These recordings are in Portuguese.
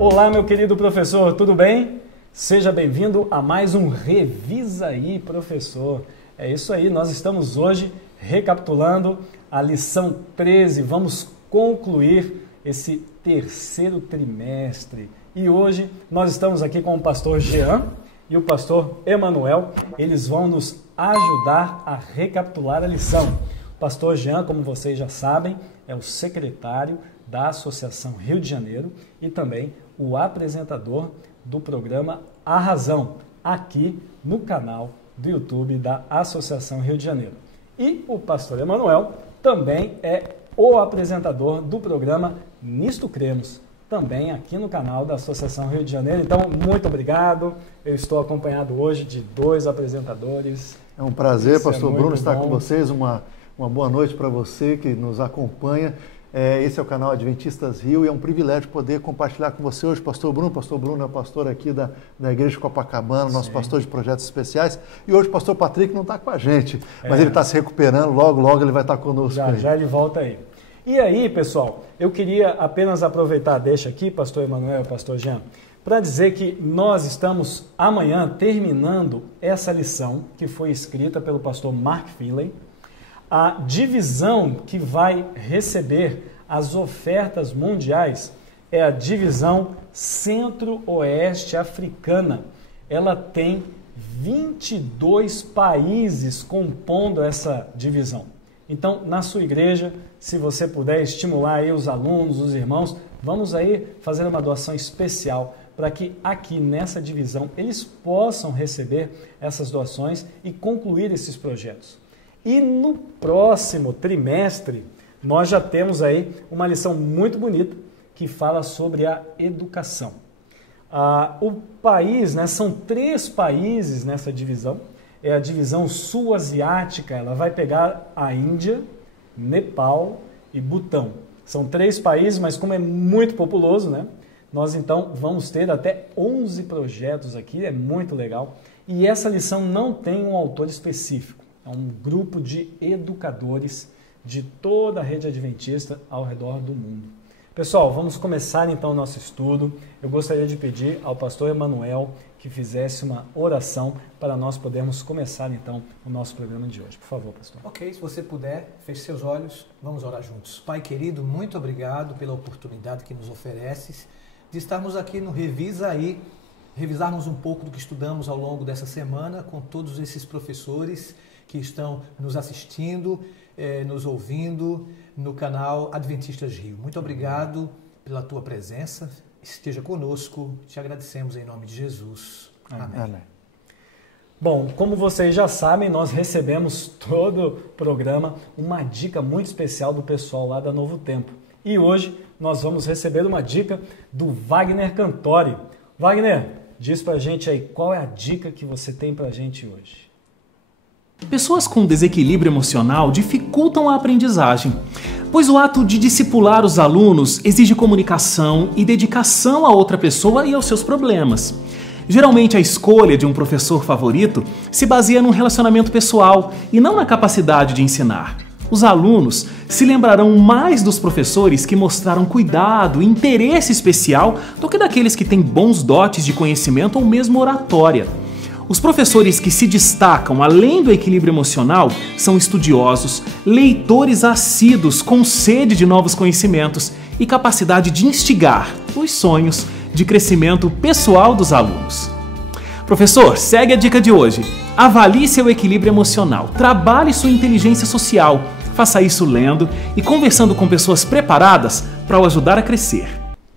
Olá, meu querido professor, tudo bem? Seja bem-vindo a mais um Revisa aí, professor. É isso aí, nós estamos hoje recapitulando a lição 13. Vamos concluir esse terceiro trimestre. E hoje nós estamos aqui com o pastor Jean e o pastor Emanuel. Eles vão nos ajudar a recapitular a lição. O pastor Jean, como vocês já sabem, é o secretário da Associação Rio de Janeiro e também o apresentador do programa A Razão, aqui no canal do YouTube da Associação Rio de Janeiro. E o pastor Emanuel também é o apresentador do programa Nisto Cremos, também aqui no canal da Associação Rio de Janeiro. Então, muito obrigado. Eu estou acompanhado hoje de dois apresentadores. É um prazer, pastor Bruno, estar com vocês. Uma boa noite para você que nos acompanha. Esse é o canal Adventistas Rio e é um privilégio poder compartilhar com você hoje, pastor Bruno. Pastor Bruno é o pastor aqui da Igreja de Copacabana, nosso pastor de projetos especiais. E hoje o pastor Patrick não está com a gente, mas ele está se recuperando, logo ele vai estar conosco. Já ele volta aí. E aí, pessoal, eu queria apenas aproveitar, deixa aqui, pastor Emanuel e pastor Jean, para dizer que nós estamos amanhã terminando essa lição que foi escrita pelo pastor Mark Finley. A divisão que vai receber as ofertas mundiais é a divisão Centro-Oeste Africana. Ela tem 22 países compondo essa divisão. Então, na sua igreja, se você puder estimular aí os alunos, os irmãos, vamos aí fazer uma doação especial para que aqui nessa divisão eles possam receber essas doações e concluir esses projetos. E no próximo trimestre, nós já temos aí uma lição muito bonita que fala sobre a educação. O país, são 3 países nessa divisão. É a divisão sul-asiática, ela vai pegar a Índia, Nepal e Butão. São 3 países, mas como é muito populoso, nós então vamos ter até 11 projetos aqui, é muito legal. E essa lição não tem um autor específico. É um grupo de educadores de toda a rede adventista ao redor do mundo. Pessoal, vamos começar então o nosso estudo. Eu gostaria de pedir ao pastor Emanuel que fizesse uma oração para nós podermos começar então o nosso programa de hoje. Por favor, pastor. Ok, se você puder, feche seus olhos, vamos orar juntos. Pai querido, muito obrigado pela oportunidade que nos ofereces de estarmos aqui no Revisa aí, revisarmos um pouco do que estudamos ao longo dessa semana com todos esses professores que estão nos assistindo, nos ouvindo no canal Adventistas Rio. Muito obrigado pela tua presença, esteja conosco, te agradecemos em nome de Jesus. Amém. Amém. Bom, como vocês já sabem, nós recebemos todo o programa uma dica muito especial do pessoal lá da Novo Tempo. E hoje nós vamos receber uma dica do Wagner Cantori. Wagner, diz pra gente aí qual é a dica que você tem pra gente hoje. Pessoas com desequilíbrio emocional dificultam a aprendizagem, pois o ato de discipular os alunos exige comunicação e dedicação à outra pessoa e aos seus problemas. Geralmente a escolha de um professor favorito se baseia num relacionamento pessoal e não na capacidade de ensinar. Os alunos se lembrarão mais dos professores que mostraram cuidado e interesse especial do que daqueles que têm bons dotes de conhecimento ou mesmo oratória. Os professores que se destacam além do equilíbrio emocional são estudiosos, leitores assíduos com sede de novos conhecimentos e capacidade de instigar os sonhos de crescimento pessoal dos alunos. Professor, segue a dica de hoje. Avalie seu equilíbrio emocional, trabalhe sua inteligência social, faça isso lendo e conversando com pessoas preparadas para o ajudar a crescer.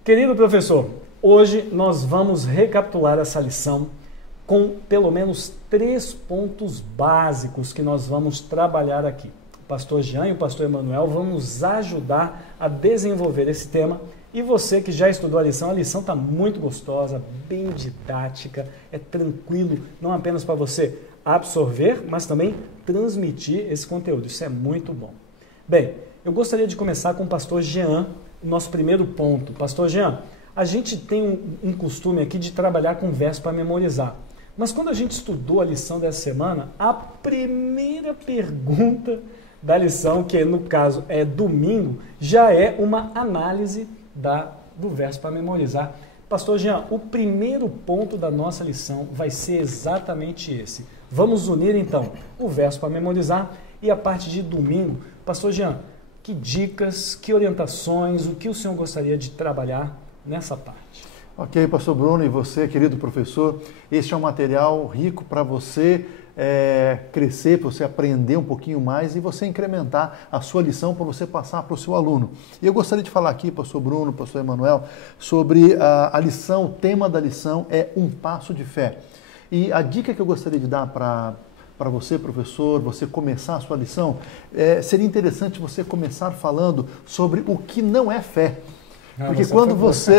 Querido professor, hoje nós vamos recapitular essa lição com pelo menos 3 pontos básicos que nós vamos trabalhar aqui. O pastor Jean e o pastor Emanuel vão nos ajudar a desenvolver esse tema. E você que já estudou a lição está muito gostosa, bem didática, é tranquilo, não apenas para você absorver, mas também transmitir esse conteúdo. Isso é muito bom. Bem, eu gostaria de começar com o pastor Jean, o nosso primeiro ponto. Pastor Jean, a gente tem um costume aqui de trabalhar com verso para memorizar. Mas quando a gente estudou a lição dessa semana, a primeira pergunta da lição, que no caso é domingo, já é uma análise do verso para memorizar. Pastor Jean, o primeiro ponto da nossa lição vai ser exatamente esse. Vamos unir então o verso para memorizar e a parte de domingo. Pastor Jean, que dicas, que orientações, o que o senhor gostaria de trabalhar nessa parte? Ok, pastor Bruno, e você, querido professor, este é um material rico para você crescer, para você aprender um pouquinho mais e você incrementar a sua lição para você passar para o seu aluno. E eu gostaria de falar aqui, pastor Bruno, pastor Emanuel, sobre a lição, o tema da lição é um passo de fé. E a dica que eu gostaria de dar para você, professor, você começar a sua lição, seria interessante você começar falando sobre o que não é fé. Porque quando você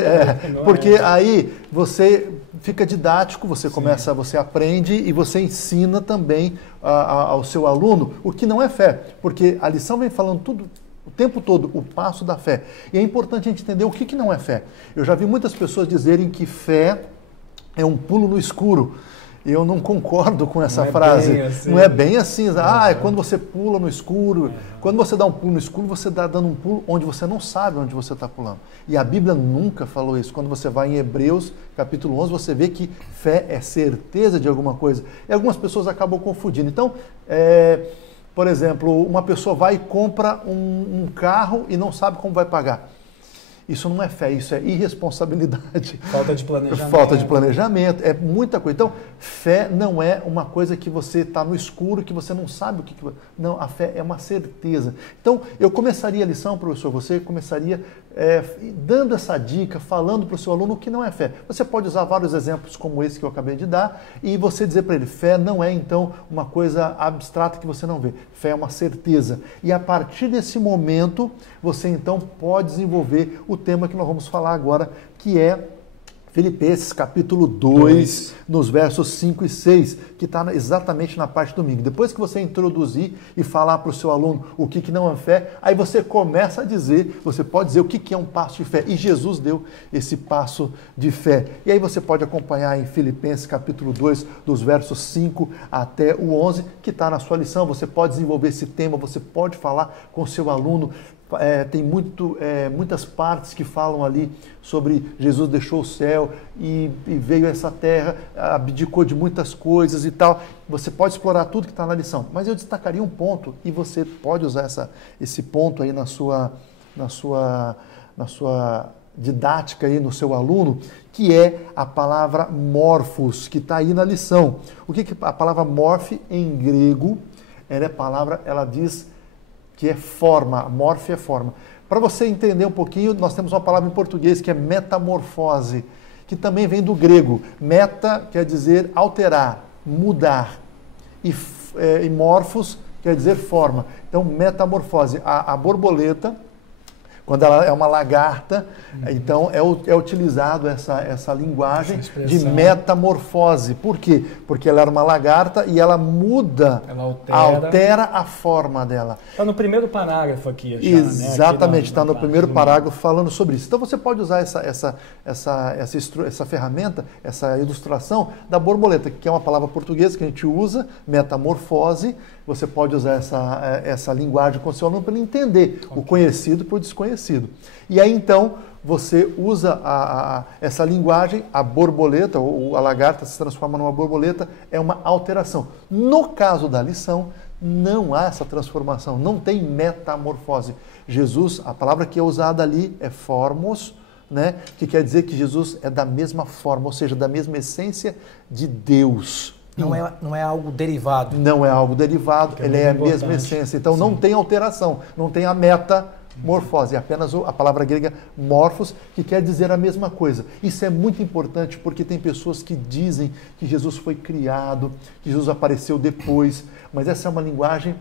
aí você fica didático, você começa, você aprende e você ensina também ao seu aluno o que não é fé, porque a lição vem falando tudo o tempo todo, o passo da fé. E é importante a gente entender o que não é fé. Eu já vi muitas pessoas dizerem que fé é um pulo no escuro. Eu não concordo com essa frase. Assim. Não é bem assim. É quando você pula no escuro. Quando você dá um pulo no escuro, você está dando um pulo onde você não sabe onde você está pulando. E a Bíblia nunca falou isso. Quando você vai em Hebreus, capítulo 11, você vê que fé é certeza de alguma coisa. E algumas pessoas acabam confundindo. Então, por exemplo, uma pessoa vai e compra um carro e não sabe como vai pagar. Isso não é fé, isso é irresponsabilidade. Falta de planejamento. Falta de planejamento, é muita coisa. Então, fé não é uma coisa que você está no escuro, que você não sabe o que... Não, a fé é uma certeza. Então, eu começaria a lição, professor, você começaria dando essa dica, falando para o seu aluno o que não é fé. Você pode usar vários exemplos como esse que eu acabei de dar e você dizer para ele, fé não é, então, uma coisa abstrata que você não vê. Fé é uma certeza. E a partir desse momento, você, então, pode desenvolver o tema que nós vamos falar agora, que é Filipenses capítulo 2, nos versos 5 e 6, que está exatamente na parte do domingo. Depois que você introduzir e falar para o seu aluno o que não é fé, aí você começa a dizer, você pode dizer o que é um passo de fé. E Jesus deu esse passo de fé. E aí você pode acompanhar em Filipenses capítulo 2, dos versos 5 até o 11, que está na sua lição. Você pode desenvolver esse tema, você pode falar com o seu aluno. Tem muitas partes que falam ali sobre Jesus deixou o céu e veio a essa terra, abdicou de muitas coisas e tal. Você pode explorar tudo que está na lição, mas eu destacaria um ponto e você pode usar esse ponto aí na sua didática aí no seu aluno, que é a palavra morphos, que está aí na lição. O que a palavra morphe em grego? Ela diz que é forma, morfe é forma. Para você entender um pouquinho, nós temos uma palavra em português que é metamorfose, que também vem do grego. Meta quer dizer alterar, mudar, e morphos quer dizer forma. Então, metamorfose. A borboleta, quando ela é uma lagarta, então é utilizado essa linguagem de metamorfose. Por quê? Porque ela era uma lagarta e ela muda, ela altera a forma dela. Está no primeiro parágrafo aqui. Já, exatamente, está no primeiro parágrafo falando sobre isso. Então você pode usar essa ferramenta, essa ilustração da borboleta, que é uma palavra portuguesa que a gente usa, metamorfose. Você pode usar essa linguagem com o seu aluno para ele entender o conhecido para o desconhecido. E aí, então, você usa essa linguagem, a borboleta, ou a lagarta se transforma numa borboleta, é uma alteração. No caso da lição, não há essa transformação, não tem metamorfose. Jesus, a palavra que é usada ali é formos, né, que quer dizer que Jesus é da mesma forma, ou seja, da mesma essência de Deus. Não é algo derivado. Não é algo derivado, ele é a mesma essência. Então, não tem alteração, não tem a metamorfose, é apenas a palavra grega morphos, que quer dizer a mesma coisa. Isso é muito importante porque tem pessoas que dizem que Jesus foi criado, que Jesus apareceu depois, mas essa é uma linguagem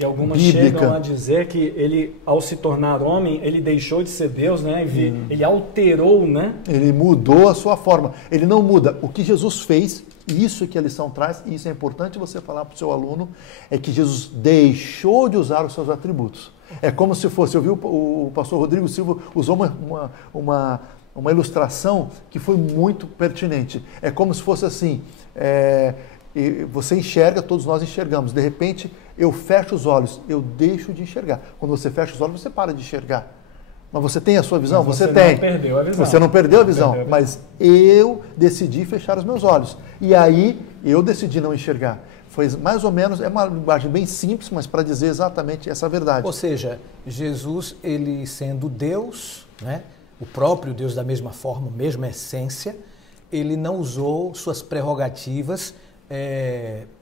e algumas bíblica. Chegam a dizer que ele, ao se tornar homem, ele deixou de ser Deus, né? Ele alterou, né? Ele mudou a sua forma. Ele não muda. O que Jesus fez, e isso que a lição traz, e isso é importante você falar para o seu aluno, é que Jesus deixou de usar os seus atributos. É como se fosse, eu vi o pastor Rodrigo Silva usou uma ilustração que foi muito pertinente. É como se fosse assim, você enxerga, todos nós enxergamos, de repente eu fecho os olhos, eu deixo de enxergar. Quando você fecha os olhos, você para de enxergar. Mas você tem a sua visão? Mas você não tem. Perdeu a visão. Você não perdeu a visão, mas eu decidi fechar os meus olhos. E aí eu decidi não enxergar. Foi mais ou menos, é uma linguagem bem simples, mas para dizer exatamente essa verdade. Ou seja, Jesus, ele sendo Deus, né, o próprio Deus da mesma forma, mesma essência, ele não usou suas prerrogativas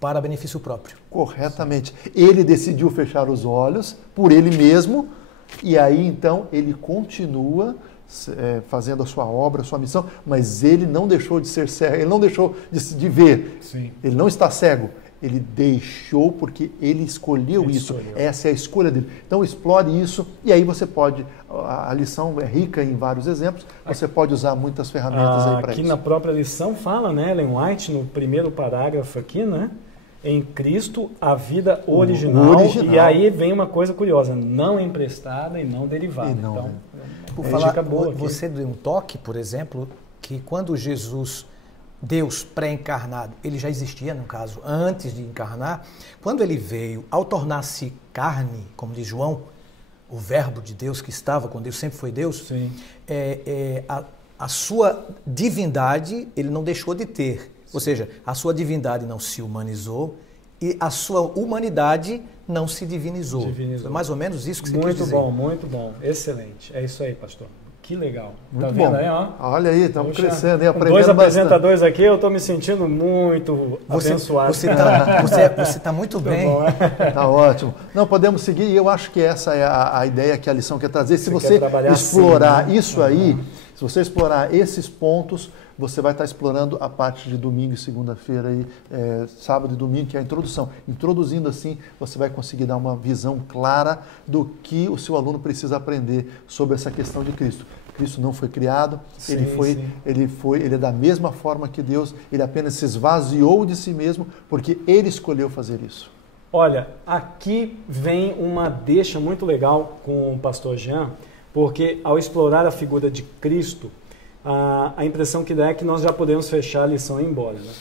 para benefício próprio. Corretamente. Ele decidiu fechar os olhos por ele mesmo, e aí então ele continua fazendo a sua obra, a sua missão, mas ele não deixou de ser cego, ele não deixou de ver. Sim. Ele não está cego. Ele deixou porque ele escolheu isso. Essa é a escolha dele. Então explore isso e aí você pode, a lição é rica em vários exemplos, você pode usar muitas ferramentas aí para isso. Aqui na própria lição fala, né, Ellen White, no primeiro parágrafo aqui, né? Em Cristo, a vida original. E aí vem uma coisa curiosa, não emprestada e não derivada. Então, por falar, você deu um toque, por exemplo, que quando Jesus, Deus pré-encarnado, ele já existia, no caso, antes de encarnar, quando ele veio, ao tornar-se carne, como diz João, o verbo de Deus que estava com Deus, sempre foi Deus, a sua divindade ele não deixou de ter. Ou seja, a sua divindade não se humanizou e a sua humanidade não se divinizou. É mais ou menos isso que você quis dizer. Muito bom. Excelente. É isso aí, pastor. Que legal. Muito tá bom. Vendo aí, ó? Olha aí, estamos crescendo e com aprendendo dois bastante. Apresentadores aqui, eu estou me sentindo muito abençoado. Você tá muito bem. Está ótimo. Não, podemos seguir e eu acho que essa é a ideia que a lição quer trazer. Se você explorar assim, né? Isso aí, se você explorar esses pontos, você vai estar explorando a parte de domingo e segunda-feira, aí, sábado e domingo, que é a introdução. Introduzindo assim, você vai conseguir dar uma visão clara do que o seu aluno precisa aprender sobre essa questão de Cristo. Cristo não foi criado, ele é da mesma forma que Deus, ele apenas se esvaziou de si mesmo, porque ele escolheu fazer isso. Olha, aqui vem uma deixa muito legal com o pastor Jean, porque ao explorar a figura de Cristo, a impressão que dá é que nós já podemos fechar a lição e ir embora, né?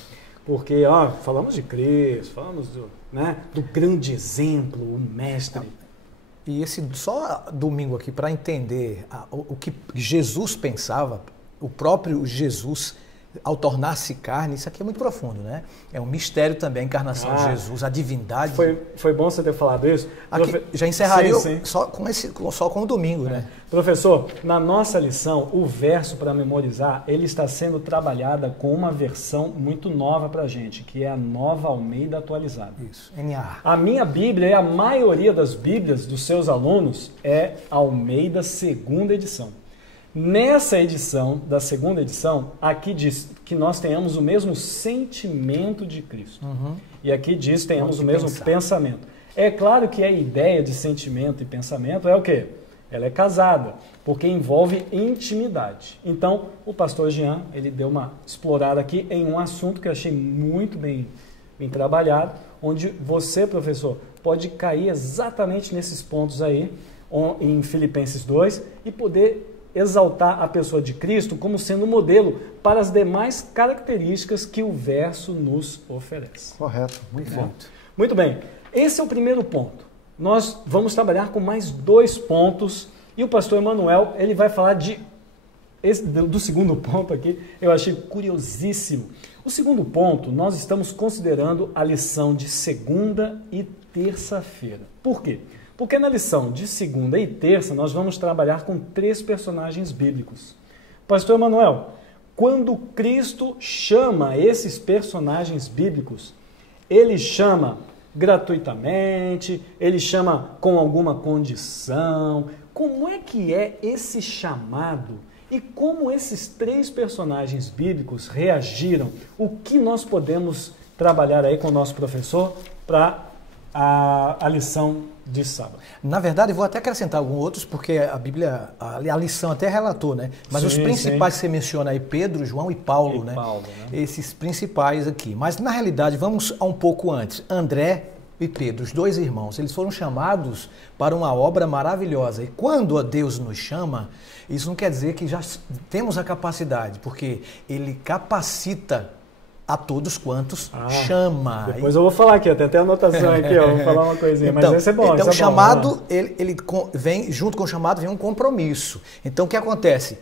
Porque falamos de Cristo, falamos do grande exemplo, o mestre. E só domingo aqui para entender o que Jesus pensava, o próprio Jesus, ao tornar-se carne, isso aqui é muito profundo, né? É um mistério também, a encarnação de Jesus, a divindade. Foi bom você ter falado isso. Aqui, já encerraria só com o domingo, né? Professor, na nossa lição, o verso para memorizar, ele está sendo trabalhada com uma versão muito nova para a gente, que é a Nova Almeida Atualizada. Isso, NA. A minha Bíblia e a maioria das Bíblias dos seus alunos é Almeida Segunda Edição. Nessa edição, da segunda edição, aqui diz que nós tenhamos o mesmo sentimento de Cristo. E aqui diz que tenhamos o mesmo pensamento. É claro que a ideia de sentimento e pensamento é o quê? Ela é casada, porque envolve intimidade. Então, o pastor Jean, ele deu uma explorada aqui em um assunto que eu achei muito bem trabalhado, onde você, professor, pode cair exatamente nesses pontos aí, em Filipenses 2, e poder exaltar a pessoa de Cristo como sendo modelo para as demais características que o verso nos oferece. Correto, muito bom. Muito bem, esse é o primeiro ponto. Nós vamos trabalhar com mais 2 pontos e o pastor Emanuel, ele vai falar do segundo ponto aqui, eu achei curiosíssimo. O segundo ponto, nós estamos considerando a lição de segunda e terça-feira. Por quê? Porque na lição de segunda e terça nós vamos trabalhar com 3 personagens bíblicos. Pastor Emanuel, quando Cristo chama esses personagens bíblicos, ele chama gratuitamente, ele chama com alguma condição. Como é que é esse chamado e como esses 3 personagens bíblicos reagiram? O que nós podemos trabalhar aí com o nosso professor para a lição de sábado? Na verdade, eu vou até acrescentar alguns outros, porque a Bíblia, a lição até relatou, né? Mas os principais que você menciona aí, Pedro, João e Paulo, né? Esses principais aqui. Mas, na realidade, vamos um pouco antes. André e Pedro, os 2 irmãos, eles foram chamados para uma obra maravilhosa. E quando Deus nos chama, isso não quer dizer que já temos a capacidade, porque Ele capacita a todos quantos chama. Depois eu vou falar aqui, tem até anotação aqui, ó, vou falar uma coisinha, então, mas esse é bom. Então, o chamado, ele vem, junto com o chamado, vem um compromisso. Então, o que acontece?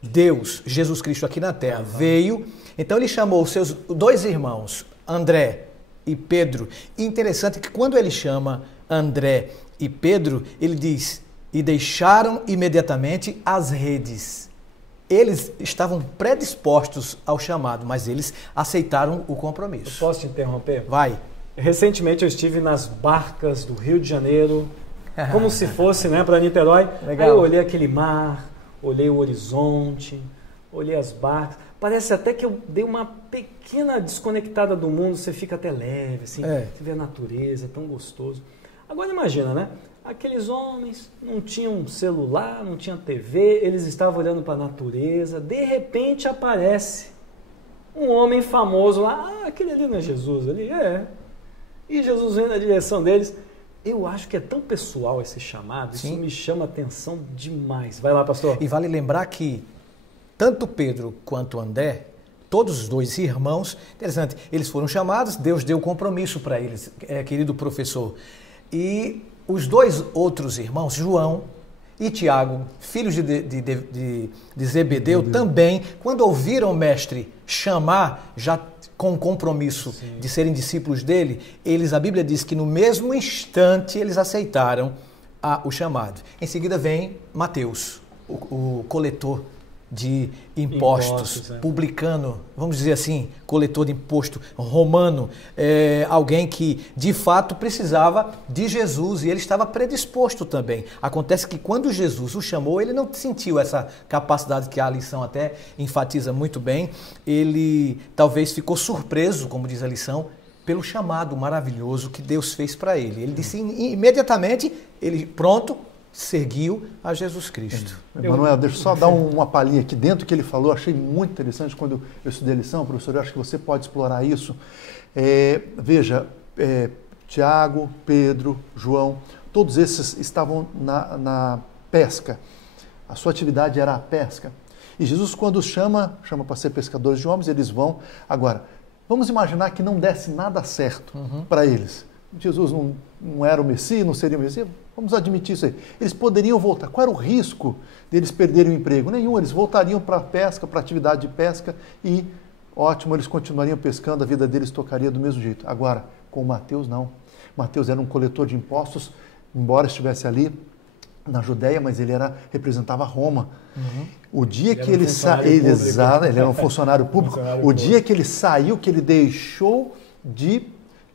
Deus, Jesus Cristo aqui na Terra, veio, então ele chamou os seus 2 irmãos, André e Pedro. E interessante que quando ele chama André e Pedro, ele diz, e deixaram imediatamente as redes. Eles estavam predispostos ao chamado, mas eles aceitaram o compromisso. Posso te interromper? Vai. Recentemente eu estive nas barcas do Rio de Janeiro, como se fosse, né, para Niterói. Legal. Aí eu olhei aquele mar, olhei o horizonte, olhei as barcas. Parece até que eu dei uma pequena desconectada do mundo, você fica até leve, assim, você vê a natureza, é tão gostoso. Agora imagina, né? Aqueles homens não tinham celular, não tinham TV, eles estavam olhando para a natureza, de repente aparece um homem famoso lá, aquele ali não é Jesus, ali é. E Jesus vem na direção deles. Eu acho que é tão pessoal esse chamado, Sim. Isso me chama atenção demais. Vai lá, pastor. E vale lembrar que tanto Pedro quanto André, todos os 2 irmãos, interessante, eles foram chamados, Deus deu compromisso para eles, querido professor. E os 2 outros irmãos, João e Tiago, filhos de Zebedeu, também, quando ouviram o mestre chamar, já com o compromisso Sim. de serem discípulos dele, a Bíblia diz que no mesmo instante eles aceitaram o chamado. Em seguida vem Mateus, o coletor de impostos, publicano, vamos dizer assim, coletor de imposto romano, alguém que de fato precisava de Jesus e ele estava predisposto também. Acontece que quando Jesus o chamou, ele não sentiu essa capacidade que a lição até enfatiza muito bem, ele talvez ficou surpreso, como diz a lição, pelo chamado maravilhoso que Deus fez para ele. Ele disse imediatamente, ele pronto, seguiu a Jesus Cristo. Emanuel, deixa eu só dar uma palhinha aqui dentro que ele falou, achei muito interessante quando eu estudei a lição, professor, eu acho que você pode explorar isso. Veja, Tiago, Pedro, João, todos esses estavam na pesca, a sua atividade era a pesca. E Jesus, quando os chama para ser pescadores de homens, eles vão. Agora, vamos imaginar que não desse nada certo para eles. Jesus não era o Messias, não seria o Messias, vamos admitir isso aí. Eles poderiam voltar. Qual era o risco deles perderem o emprego? Nenhum, eles voltariam para a pesca, para a atividade de pesca e, ótimo, eles continuariam pescando, a vida deles tocaria do mesmo jeito. Agora, com Mateus, não. Mateus era um coletor de impostos, embora estivesse ali na Judéia, mas ele representava Roma. O dia que ele saiu, ele era um funcionário público, o dia que ele saiu, que ele deixou de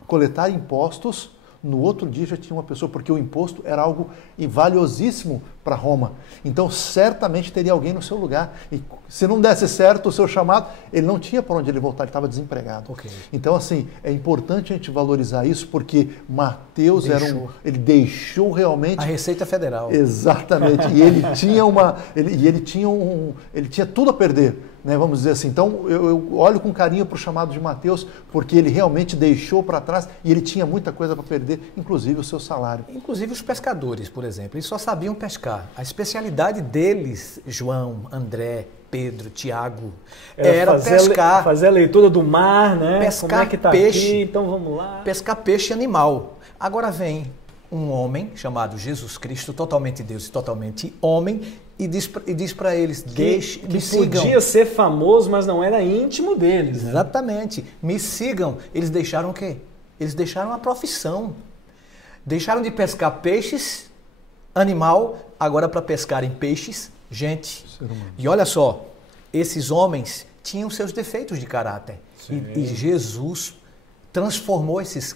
coletar impostos, no outro dia já tinha uma pessoa, porque o imposto era algo valiosíssimo para Roma. Então, certamente teria alguém no seu lugar. E se não desse certo o seu chamado, ele não tinha para onde ele voltar, ele estava desempregado. Okay. Então, assim, é importante a gente valorizar isso, porque Mateus ele deixou realmente... A Receita Federal. Exatamente. E ele tinha ele tinha tudo a perder, né, vamos dizer assim. Então, eu olho com carinho para o chamado de Mateus, porque ele realmente deixou para trás e ele tinha muita coisa para perder, inclusive o seu salário. Inclusive os pescadores, por exemplo, eles só sabiam pescar. A especialidade deles, João, André, Pedro, Tiago, era pescar. Fazer a leitura do mar, né? Pescar como é que tá peixe, aqui, então vamos lá. Pescar peixe animal. Agora vem um homem chamado Jesus Cristo, totalmente Deus e totalmente homem, e diz para eles, me sigam. Podia ser famoso, mas não era íntimo deles. Né? Exatamente. Me sigam. Eles deixaram o quê? Eles deixaram a profissão. Deixaram de pescar peixes, animal, agora para pescarem peixes, gente. E olha só, esses homens tinham seus defeitos de caráter. E Jesus transformou esses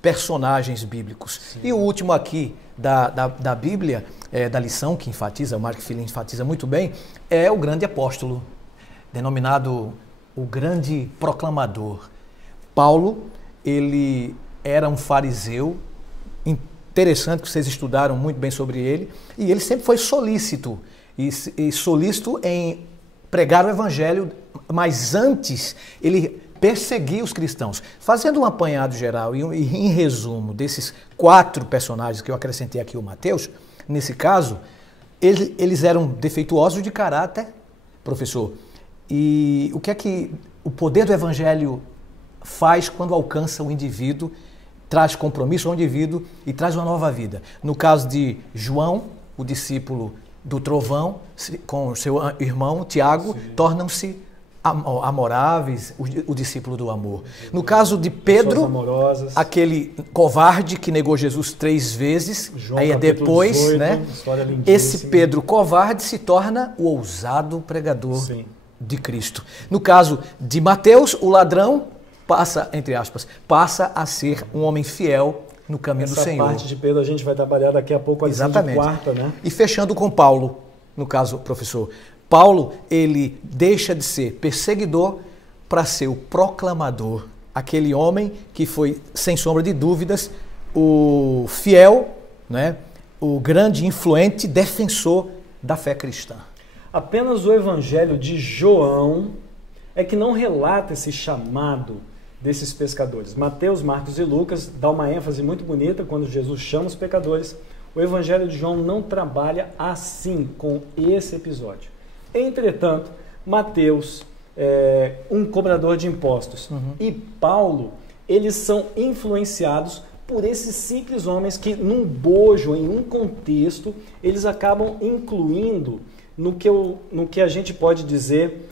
personagens bíblicos. Sim. E o último aqui da Bíblia, da lição que enfatiza, o Mark Filling enfatiza muito bem, é o grande apóstolo, denominado o grande proclamador. Paulo, ele era um fariseu, interessante que vocês estudaram muito bem sobre ele, e ele sempre foi solícito, e solícito em pregar o evangelho, mas antes ele perseguia os cristãos. Fazendo um apanhado geral e em resumo desses 4 personagens que eu acrescentei aqui, o Mateus, nesse caso, eles eram defeituosos de caráter, professor, e o que é que o poder do Evangelho faz quando alcança o indivíduo, traz compromisso ao indivíduo e traz uma nova vida. No caso de João, o discípulo do trovão, com seu irmão Tiago, tornam-se amoráveis, o discípulo do amor. No caso de Pedro, aquele covarde que negou Jesus 3 vezes, João, aí depois, 18, né? Esse Pedro covarde se torna o ousado pregador de Cristo. No caso de Mateus, o ladrão passa, entre aspas, passa a ser um homem fiel no caminho do Senhor. Essa parte de Pedro a gente vai trabalhar daqui a pouco, a lição de quarta, né? E fechando com Paulo, no caso, professor, Paulo, ele deixa de ser perseguidor para ser o proclamador, aquele homem que foi, sem sombra de dúvidas, o fiel, né, o grande influente defensor da fé cristã. Apenas o Evangelho de João é que não relata esse chamado desses pescadores. Mateus, Marcos e Lucas dá uma ênfase muito bonita quando Jesus chama os pecadores. O Evangelho de João não trabalha assim com esse episódio. Entretanto, Mateus, um cobrador de impostos, e Paulo, eles são influenciados por esses simples homens que, num bojo, em um contexto, eles acabam incluindo no que a gente pode dizer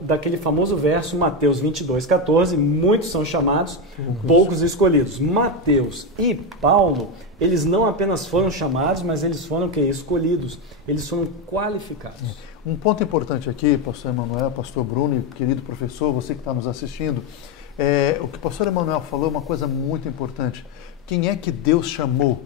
daquele famoso verso, Mateus 22:14, muitos são chamados, poucos escolhidos. Mateus e Paulo, eles não apenas foram chamados, mas eles foram escolhidos, eles foram qualificados. Um ponto importante aqui, pastor Emanuel, pastor Bruno e querido professor, você que está nos assistindo, o que o pastor Emanuel falou é uma coisa muito importante. Quem é que Deus chamou?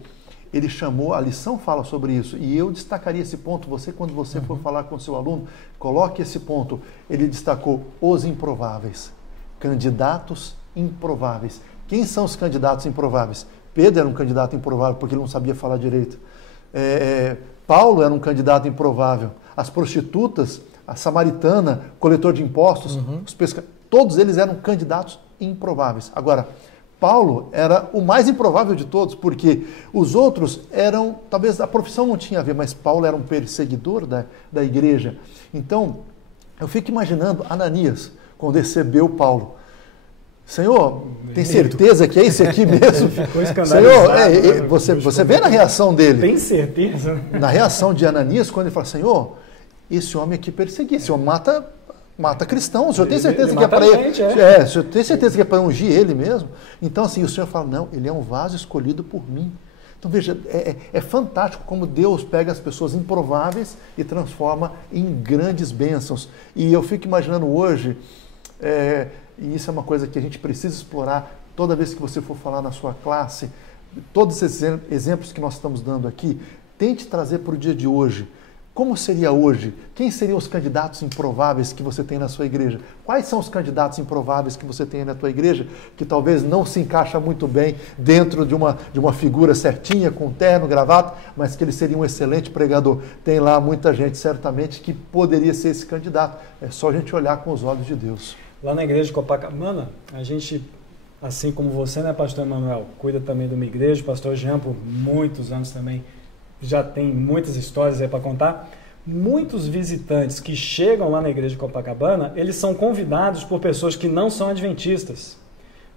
Ele chamou, a lição fala sobre isso, e eu destacaria esse ponto. Quando você for falar com o seu aluno, coloque esse ponto. Ele destacou os improváveis, candidatos improváveis. Quem são os candidatos improváveis? Pedro era um candidato improvável porque ele não sabia falar direito. Paulo era um candidato improvável. As prostitutas, a samaritana, coletor de impostos, os pescadores, todos eles eram candidatos improváveis. Agora, Paulo era o mais improvável de todos, porque os outros eram, talvez a profissão não tinha a ver, mas Paulo era um perseguidor da igreja. Então, eu fico imaginando Ananias, quando recebeu Paulo. Senhor, tem certeza que é esse aqui mesmo? Senhor, você vê na reação dele. Tem certeza? Na reação de Ananias, quando ele fala, Senhor, esse homem aqui perseguia, esse homem mata cristãos, o senhor tem certeza que é para ele? O senhor tem certeza que é para ungir ele mesmo? Então, assim, o senhor fala, não, ele é um vaso escolhido por mim. Então, veja, é fantástico como Deus pega as pessoas improváveis e transforma em grandes bênçãos. E eu fico imaginando hoje, e isso é uma coisa que a gente precisa explorar toda vez que você for falar na sua classe, todos esses exemplos que nós estamos dando aqui, tente trazer para o dia de hoje. Como seria hoje? Quem seriam os candidatos improváveis que você tem na sua igreja? Quais são os candidatos improváveis que você tem na tua igreja, que talvez não se encaixa muito bem dentro de uma figura certinha, com terno, gravata, mas que ele seria um excelente pregador? Tem lá muita gente, certamente, que poderia ser esse candidato. É só a gente olhar com os olhos de Deus. Lá na igreja de Copacabana, a gente, assim como você, né, pastor Emanuel, cuida também de uma igreja, o pastor Jean, por muitos anos também, já tem muitas histórias aí para contar. Muitos visitantes que chegam lá na igreja de Copacabana, eles são convidados por pessoas que não são adventistas.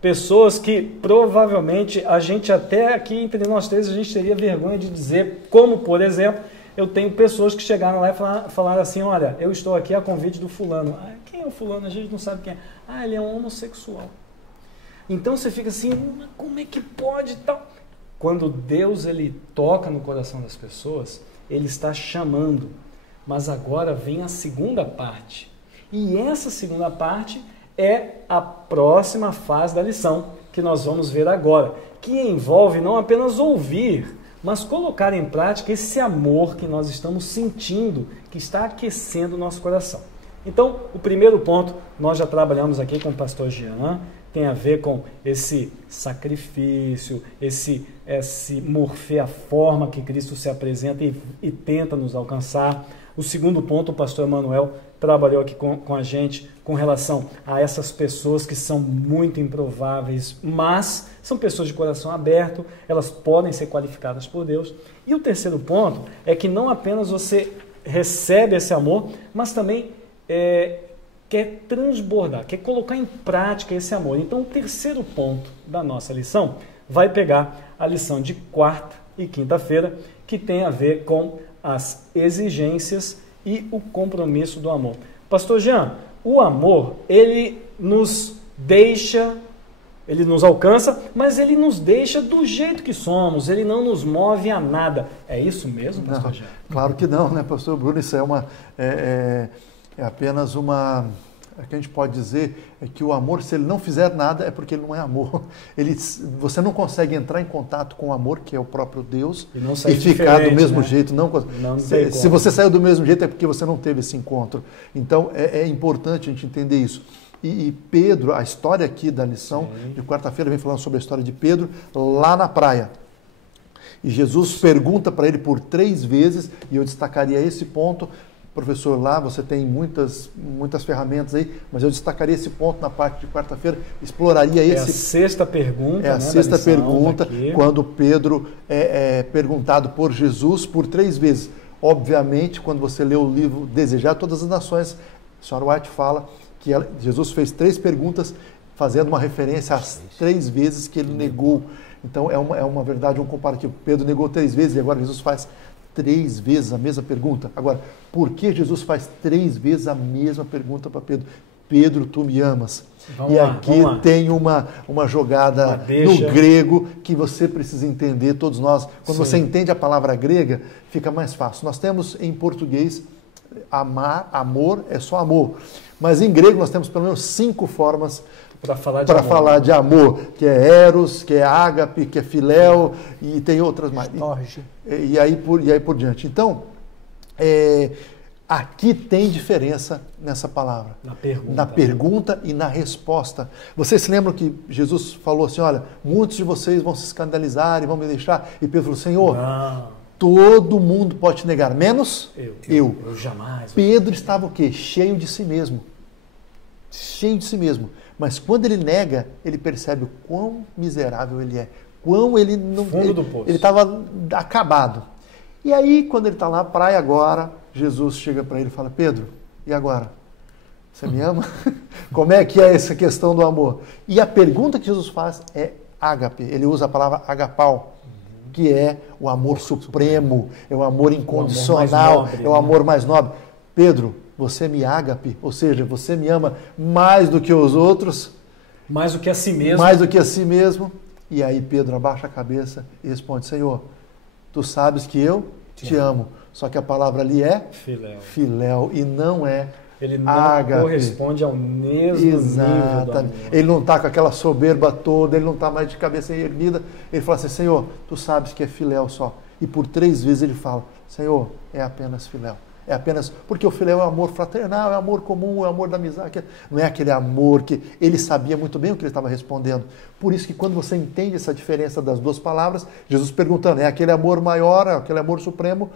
Pessoas que provavelmente a gente até aqui entre nós três, a gente teria vergonha de dizer, como por exemplo, eu tenho pessoas que chegaram lá e falaram assim, olha, eu estou aqui a convite do fulano. Quem é o fulano? A gente não sabe quem é. Ele é um homossexual. Então você fica assim, como é que pode tal? Quando Deus ele toca no coração das pessoas, ele está chamando. Mas agora vem a segunda parte. E essa segunda parte é a próxima fase da lição, que nós vamos ver agora, que envolve não apenas ouvir, mas colocar em prática esse amor que nós estamos sentindo, que está aquecendo o nosso coração. Então, o primeiro ponto, nós já trabalhamos aqui com o pastor Jean, tem a ver com esse sacrifício, esse morfer a forma que Cristo se apresenta e tenta nos alcançar. O segundo ponto, o pastor Emanuel trabalhou aqui com a gente com relação a essas pessoas que são muito improváveis, mas são pessoas de coração aberto, elas podem ser qualificadas por Deus. E o terceiro ponto é que não apenas você recebe esse amor, mas também quer transbordar, quer colocar em prática esse amor. Então, o terceiro ponto da nossa lição vai pegar a lição de quarta e quinta-feira, que tem a ver com as exigências e o compromisso do amor. Pastor Jean, o amor, ele nos deixa, ele nos alcança, mas ele nos deixa do jeito que somos, ele não nos move a nada. É isso mesmo, pastor Jean? Claro que não, né, pastor Bruno? Isso é apenas uma... O que a gente pode dizer é que o amor, se ele não fizer nada, é porque ele não é amor. Você não consegue entrar em contato com o amor, que é o próprio Deus, e ficar do mesmo jeito. Se você saiu do mesmo jeito, é porque você não teve esse encontro. Então, é importante a gente entender isso. E Pedro, a história aqui da lição de quarta-feira, vem falando sobre a história de Pedro lá na praia. E Jesus pergunta para ele por 3 vezes, e eu destacaria esse ponto. Professor, lá você tem muitas ferramentas aí, mas eu destacaria esse ponto na parte de quarta-feira, exploraria esse... É a sexta pergunta, a sexta pergunta, quando Pedro é perguntado por Jesus por 3 vezes. Obviamente, quando você lê o livro Desejar Todas as Nações, a senhora White fala que Jesus fez 3 perguntas, fazendo uma referência às 3 vezes que ele negou. Então, é uma verdade, um comparativo. Pedro negou 3 vezes e agora Jesus faz 3 vezes a mesma pergunta. Agora, por que Jesus faz 3 vezes a mesma pergunta para Pedro? Pedro, tu me amas. Aqui tem uma jogada no grego que você precisa entender, todos nós. Quando você entende a palavra grega, fica mais fácil. Nós temos em português, amor é só amor. Mas em grego nós temos pelo menos 5 formas para falar de amor, que é eros, que é ágape, que é filéu, e tem outras mais. E aí por diante. Então, aqui tem diferença nessa palavra. Na pergunta e na resposta. Vocês se lembram que Jesus falou assim, olha, muitos de vocês vão se escandalizar e vão me deixar. E Pedro falou, Senhor, todo mundo pode te negar, menos eu. Eu jamais. Pedro estava o quê? Cheio de si mesmo. Cheio de si mesmo. Mas quando ele nega, ele percebe o quão miserável ele é. Quão ele não... Fundo do poço. Ele estava acabado. E aí, quando ele está lá na praia agora, Jesus chega para ele e fala, Pedro, e agora? Você me ama? Como é que é essa questão do amor? E a pergunta que Jesus faz é ágape. Ele usa a palavra agapau, que é o amor supremo, é o amor incondicional, é o amor mais nobre. Pedro, você me ágape, ou seja, você me ama mais do que os outros. Mais do que a si mesmo. Mais do que a si mesmo. E aí Pedro abaixa a cabeça e responde, Senhor, tu sabes que eu te amo. Só que a palavra ali é filéu e não é ele não ágape. Corresponde ao mesmo nível do amor. Ele não está com aquela soberba toda, ele não está mais de cabeça erguida. Ele fala assim, Senhor, tu sabes que é filéu só. E por 3 vezes ele fala, Senhor, é apenas filéu. É apenas porque o filéu é o amor fraternal, é o amor comum, é o amor da amizade. Não é aquele amor que ele sabia muito bem o que ele estava respondendo. Por isso que quando você entende essa diferença das 2 palavras, Jesus perguntando, é aquele amor maior, é aquele amor supremo?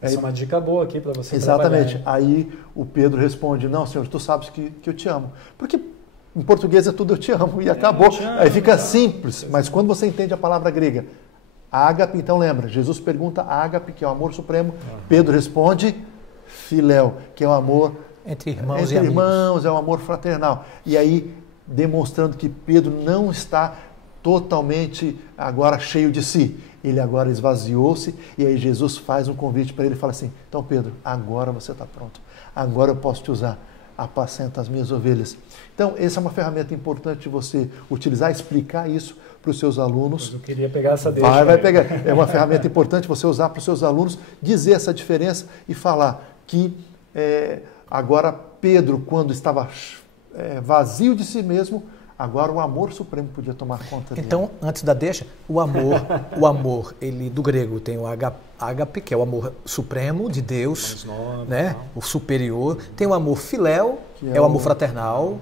Essa é uma dica boa aqui para você exatamente. trabalhar. Aí o Pedro responde, não, Senhor, tu sabes que eu te amo. Porque em português é tudo eu te amo e acabou. Aí fica simples. Mas quando você entende a palavra grega, ágape, então lembra, Jesus pergunta ágape, que é o amor supremo. Pedro responde filéu, que é o amor entre irmãos, é o amor fraternal. E aí, demonstrando que Pedro não está totalmente agora cheio de si. Ele agora esvaziou-se e aí Jesus faz um convite para ele e fala assim, então Pedro, agora você está pronto. Agora eu posso te usar. Apacenta as minhas ovelhas. Então, essa é uma ferramenta importante de você utilizar, explicar isso para os seus alunos. Mas eu queria pegar essa deixa. Vai pegar. É uma ferramenta importante você usar para os seus alunos, dizer essa diferença e falar que agora Pedro, quando estava vazio de si mesmo, agora o amor supremo podia tomar conta dele. Então, antes da deixa, o amor, ele do grego tem o ágape, que é o amor supremo de Deus, né? O superior. Tem o amor filéu, que é o amor fraternal,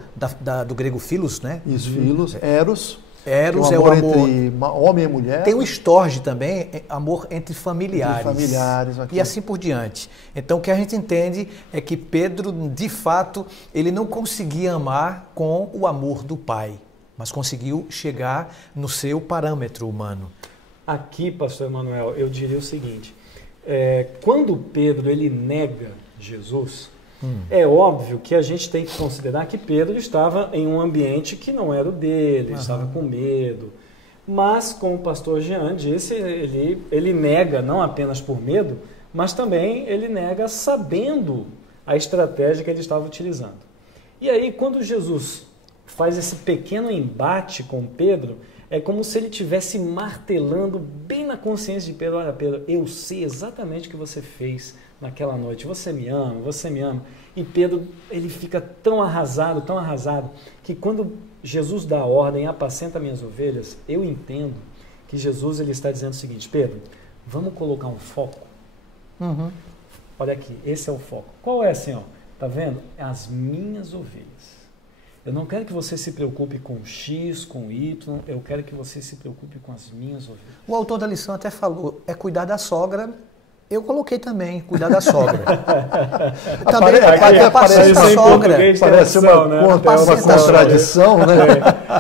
do grego philos, né? Isso, philos, eros. Eros é o amor entre homem e mulher. Tem o storge também, amor entre familiares. Okay. E assim por diante. Então o que a gente entende é que Pedro, de fato, ele não conseguia amar com o amor do Pai, mas conseguiu chegar no seu parâmetro humano. Aqui, pastor Emanuel, eu diria o seguinte, quando Pedro ele nega Jesus, É óbvio que a gente tem que considerar que Pedro estava em um ambiente que não era o dele, estava com medo. Mas, como o pastor Jean disse, ele nega não apenas por medo, mas também ele nega sabendo a estratégia que ele estava utilizando. E aí, quando Jesus faz esse pequeno embate com Pedro, é como se ele estivesse martelando bem na consciência de Pedro: olha, Pedro, eu sei exatamente o que você fez naquela noite, você me ama, você me ama. E Pedro, ele fica tão arrasado, que quando Jesus dá a ordem, apacenta minhas ovelhas, eu entendo que Jesus ele está dizendo o seguinte: Pedro, vamos colocar um foco? Olha aqui, esse é o foco. Qual é, Senhor? Tá vendo? É as minhas ovelhas. Eu não quero que você se preocupe com X, com Y, eu quero que você se preocupe com as minhas ovelhas. O autor da lição até falou, é cuidar da sogra. Eu coloquei também, cuidar da sogra. Também aparece a sogra. Parece uma contradição, né?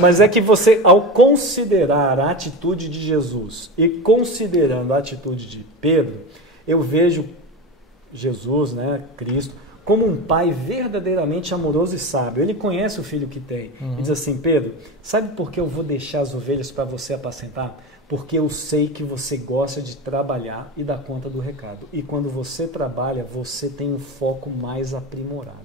Mas é que você, ao considerar a atitude de Jesus e considerando a atitude de Pedro, eu vejo Jesus, né, Cristo, como um pai verdadeiramente amoroso e sábio. Ele conhece o filho que tem. E diz assim: Pedro, sabe por que eu vou deixar as ovelhas para você apacentar? Porque eu sei que você gosta de trabalhar e dar conta do recado. E quando você trabalha, você tem um foco mais aprimorado.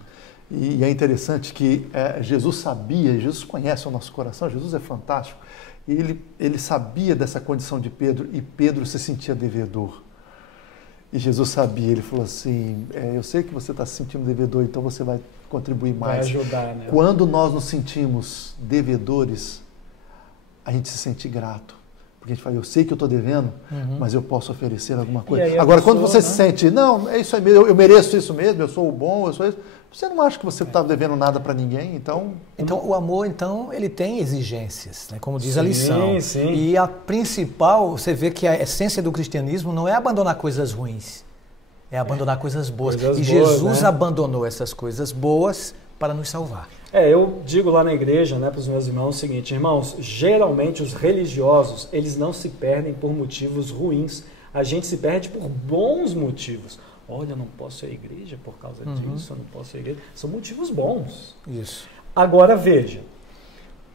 E é interessante que Jesus sabia, Jesus conhece o nosso coração, Jesus é fantástico. E ele sabia dessa condição de Pedro e Pedro se sentia devedor. E Jesus sabia, ele falou assim: eu sei que você está se sentindo devedor, então você vai contribuir mais. Vai ajudar, né? Quando nós nos sentimos devedores, a gente se sente grato. Porque a gente fala: eu sei que eu estou devendo, mas eu posso oferecer alguma coisa. Agora, quando você se sente: não, é isso aí mesmo, eu mereço isso mesmo, eu sou o bom, eu sou isso. Você não acha que você está devendo nada para ninguém? Então, o amor, ele tem exigências, né? Como diz a lição. Sim. E a principal, você vê que a essência do cristianismo não é abandonar coisas ruins, é abandonar coisas boas. Jesus, né, abandonou essas coisas boas para nos salvar. Eu digo lá na igreja, né, para os meus irmãos o seguinte: irmãos, geralmente os religiosos, eles não se perdem por motivos ruins. A gente se perde por bons motivos. Olha, eu não posso ir à igreja por causa disso, eu não posso ir à igreja. São motivos bons. Isso. Agora veja,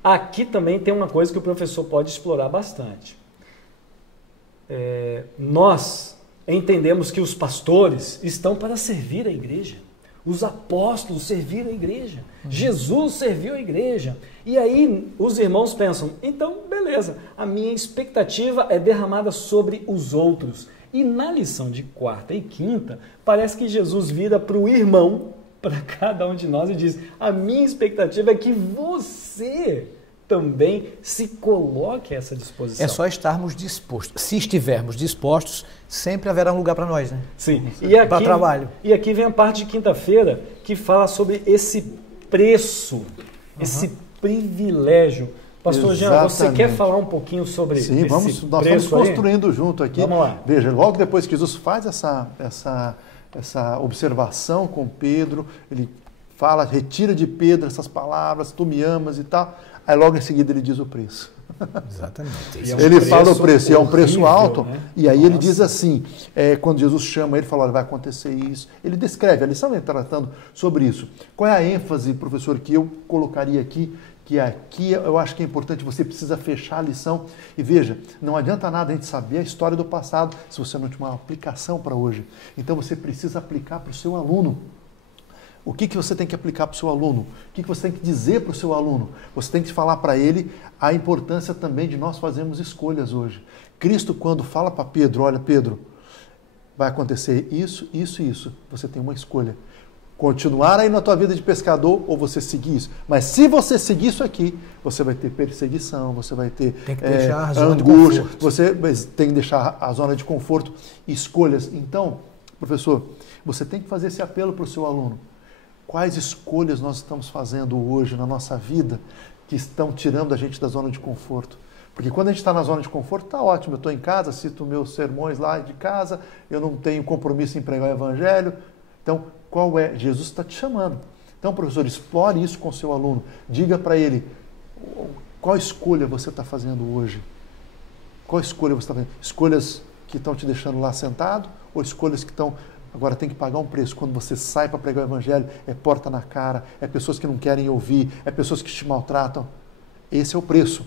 aqui também tem uma coisa que o professor pode explorar bastante. Nós entendemos que os pastores estão para servir a igreja. Os apóstolos serviram a igreja. Jesus serviu a igreja. E aí os irmãos pensam: então, beleza, a minha expectativa é derramada sobre os outros. E na lição de quarta e quinta, parece que Jesus vira para o irmão, para cada um de nós, e diz: a minha expectativa é que você também se coloque a essa disposição. É só estarmos dispostos. Se estivermos dispostos, sempre haverá um lugar para nós, né? Sim. Para trabalho. E aqui vem a parte de quinta-feira que fala sobre esse preço, esse privilégio. Pastor Jean, você quer falar um pouquinho sobre esse preço? Sim, nós estamos construindo junto aqui. Vamos lá. Veja, logo depois que Jesus faz essa observação com Pedro, ele fala, retira de Pedro essas palavras: tu me amas e tal. Aí logo em seguida ele diz o preço. Exatamente. Ele fala o preço, e é um preço alto, né? E aí ele diz assim, quando Jesus chama ele, fala: olha, vai acontecer isso. Ele descreve, a lição vem tratando sobre isso. Qual é a ênfase, professor, que eu colocaria aqui? Que aqui eu acho que é importante, você precisa fechar a lição. E veja, não adianta nada a gente saber a história do passado se você não tiver uma aplicação para hoje. Então você precisa aplicar para o seu aluno. O que você tem que aplicar para o seu aluno? O que você tem que dizer para o seu aluno? Você tem que falar para ele a importância também de nós fazermos escolhas hoje. Cristo, quando fala para Pedro: olha, Pedro, vai acontecer isso, isso e isso. Você tem uma escolha. Continuar aí na tua vida de pescador ou você seguir isso. Mas se você seguir isso aqui, você vai ter perseguição, você vai ter angústia, você tem que deixar a zona de conforto, escolhas. Então, professor, você tem que fazer esse apelo para o seu aluno. Quais escolhas nós estamos fazendo hoje na nossa vida que estão tirando a gente da zona de conforto? Porque quando a gente está na zona de conforto, está ótimo, eu estou em casa, cito meus sermões lá de casa, eu não tenho compromisso em pregar o evangelho. Então, qual é? Jesus está te chamando. Então, professor, explore isso com o seu aluno. Diga para ele: qual escolha você está fazendo hoje? Qual escolha você está fazendo? Escolhas que estão te deixando lá sentado ou escolhas que estão Agora tem que pagar um preço. Quando você sai para pregar o evangelho, é porta na cara, é pessoas que não querem ouvir, é pessoas que te maltratam. Esse é o preço.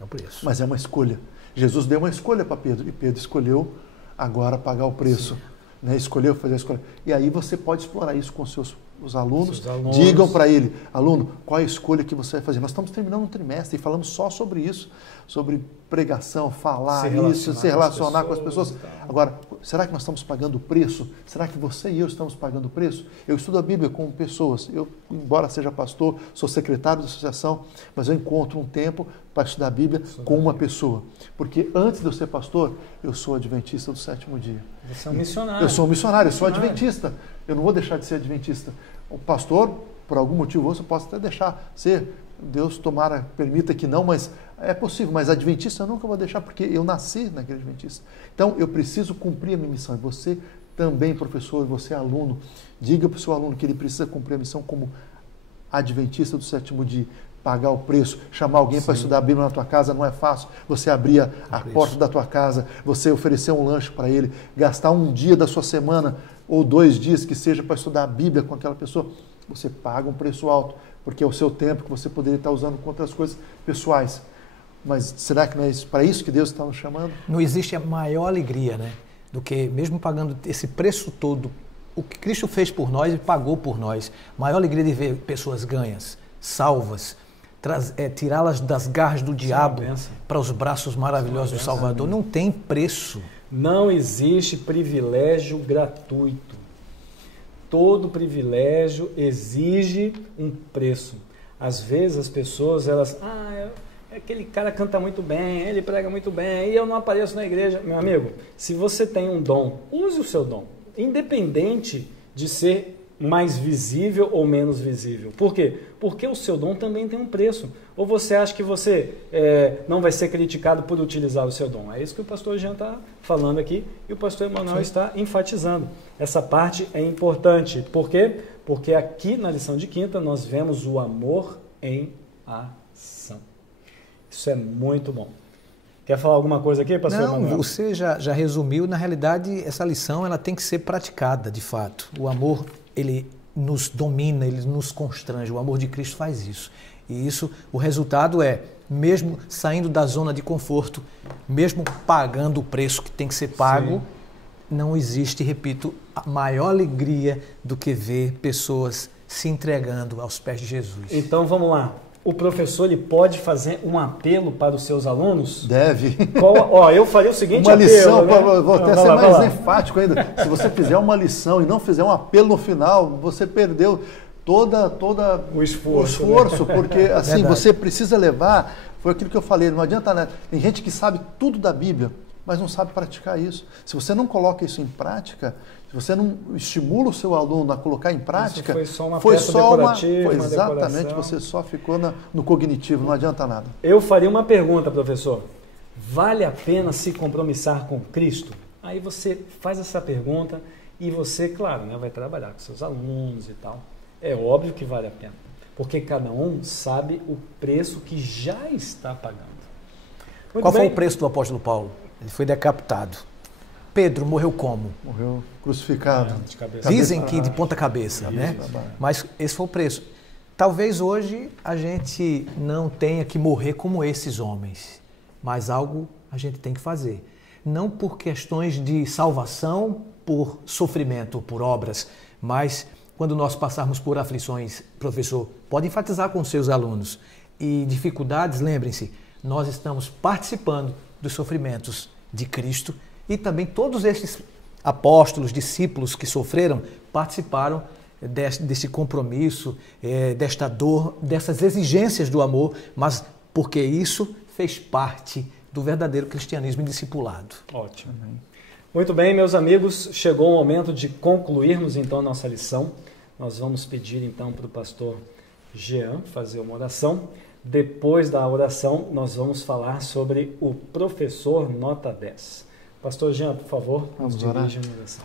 É o preço. Mas é uma escolha. Jesus deu uma escolha para Pedro, e Pedro escolheu agora pagar o preço. Né? Escolheu fazer a escolha. E aí você pode explorar isso com os alunos. Digam para ele, aluno, qual é a escolha que você vai fazer? Nós estamos terminando um trimestre e falamos só sobre isso, sobre pregação, falar se relacionar com as pessoas. Agora, será que nós estamos pagando o preço? Será que você e eu estamos pagando o preço? Eu estudo a Bíblia com pessoas. Eu, embora seja pastor, sou secretário da associação, mas eu encontro um tempo para estudar a Bíblia com uma pessoa. Porque antes de eu ser pastor, eu sou adventista do sétimo dia. Você é um missionário. Eu sou um missionário, eu sou adventista. Eu não vou deixar de ser adventista. O pastor, por algum motivo, você pode até deixar ser. Deus tomara, permita que não, mas é possível. Mas adventista eu nunca vou deixar, porque eu nasci naquele adventista. Então, eu preciso cumprir a minha missão. E você também, professor, você aluno, diga para o seu aluno que ele precisa cumprir a missão como adventista do sétimo dia. Pagar o preço, chamar alguém para estudar a Bíblia na tua casa não é fácil. Você abrir a porta da tua casa, você oferecer um lanche para ele, gastar um dia da sua semana ou 2 dias que seja para estudar a Bíblia com aquela pessoa, você paga um preço alto, porque é o seu tempo que você poderia estar usando com outras coisas pessoais. Mas será que não é para isso que Deus está nos chamando? Não existe a maior alegria, né, do que mesmo pagando esse preço todo, o que Cristo fez por nós e pagou por nós. Maior alegria de ver pessoas ganhas, salvas, tirá-las das garras do diabo para os braços maravilhosos do Salvador. Não tem preço. Não existe privilégio gratuito. Todo privilégio exige um preço. Às vezes as pessoas, aquele cara canta muito bem, ele prega muito bem, e eu não apareço na igreja. Meu amigo, se você tem um dom, use o seu dom, independente de ser mais visível ou menos visível. Por quê? Porque o seu dom também tem um preço. Ou você acha que você não vai ser criticado por utilizar o seu dom? É isso que o pastor Jean está falando aqui e o pastor Emanuel está enfatizando. Essa parte é importante. Por quê? Porque aqui na lição de quinta nós vemos o amor em ação. Isso é muito bom. Quer falar alguma coisa aqui, pastor Emanuel? Não, você já resumiu. Na realidade, essa lição ela tem que ser praticada, de fato. O amor, ele nos domina, ele nos constrange. O amor de Cristo faz isso. E isso, o resultado é, mesmo saindo da zona de conforto, mesmo pagando o preço que tem que ser pago, não existe, repito, a maior alegria do que ver pessoas se entregando aos pés de Jesus. Então vamos lá. O professor ele pode fazer um apelo para os seus alunos? Deve. Eu faria o seguinte uma lição, apelo, né? Vou até ser mais enfático ainda. Se você fizer uma lição e não fizer um apelo no final, você perdeu toda o esforço, né? Porque assim, você precisa levar, foi aquilo que eu falei, não adianta nada. Tem gente que sabe tudo da Bíblia, mas não sabe praticar isso. Se você não coloca isso em prática, se você não estimula o seu aluno a colocar em prática, isso foi só uma peça decorativa, exatamente, você só ficou no cognitivo, não adianta nada. Eu faria uma pergunta, professor. Vale a pena se compromissar com Cristo? Aí você faz essa pergunta e você, claro, né, vai trabalhar com seus alunos e tal. É óbvio que vale a pena, porque cada um sabe o preço que já está pagando. Qual foi o preço do apóstolo Paulo? Ele foi decapitado. Pedro morreu como? Morreu crucificado. De cabeça. Dizem que de ponta cabeça, né? Mas esse foi o preço. Talvez hoje a gente não tenha que morrer como esses homens, mas algo a gente tem que fazer. Não por questões de salvação, por sofrimento, por obras, mas quando nós passarmos por aflições, professor, pode enfatizar com seus alunos. E dificuldades, lembrem-se, nós estamos participando dos sofrimentos de Cristo e também todos esses apóstolos, discípulos que sofreram, participaram desse compromisso, desta dor, dessas exigências do amor, mas porque isso fez parte do verdadeiro cristianismo e discipulado. Ótimo. Muito bem, meus amigos, chegou o momento de concluirmos então a nossa lição. Nós vamos pedir então para o pastor Jean fazer uma oração. Depois da oração, nós vamos falar sobre o professor nota 10. Pastor Jean, por favor, vamos orar. Dirija a oração.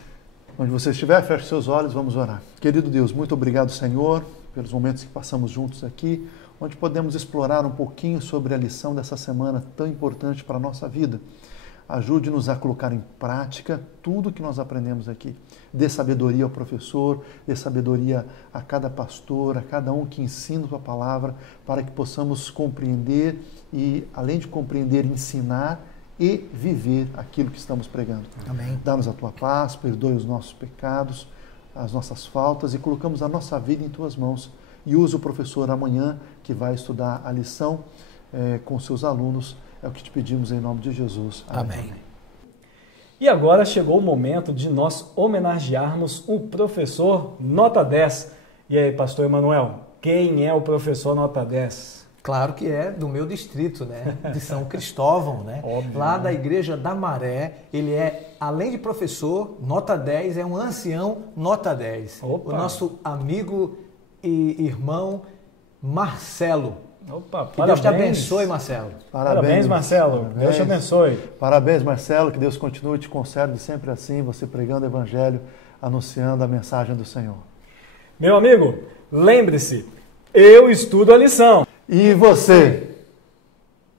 Onde você estiver, feche seus olhos, vamos orar. Querido Deus, muito obrigado, Senhor, pelos momentos que passamos juntos aqui, onde podemos explorar um pouquinho sobre a lição dessa semana tão importante para a nossa vida. ajude-nos a colocar em prática tudo que nós aprendemos aqui. Dê sabedoria ao professor, dê sabedoria a cada pastor, a cada um que ensina a tua palavra, para que possamos compreender e, além de compreender, ensinar e viver aquilo que estamos pregando. Amém. Dá-nos a tua paz, perdoe os nossos pecados, as nossas faltas e colocamos a nossa vida em tuas mãos. E usa o professor amanhã que vai estudar a lição com seus alunos. É o que te pedimos em nome de Jesus. Amém. E agora chegou o momento de nós homenagearmos o professor Nota 10. E aí, pastor Emanuel, quem é o professor Nota 10? Claro que é do meu distrito, né? De São Cristóvão, né? Óbvio, lá né? da Igreja da Maré. Ele é, além de professor, Nota 10, é um ancião Nota 10. Opa. O nosso amigo e irmão Marcelo. Opa, Que Deus te abençoe, Marcelo. Parabéns, Marcelo. Parabéns. Deus te abençoe. Parabéns, Marcelo. Que Deus continue e te conserve sempre assim, você pregando o Evangelho, anunciando a mensagem do Senhor. Meu amigo, lembre-se, eu estudo a lição. E você?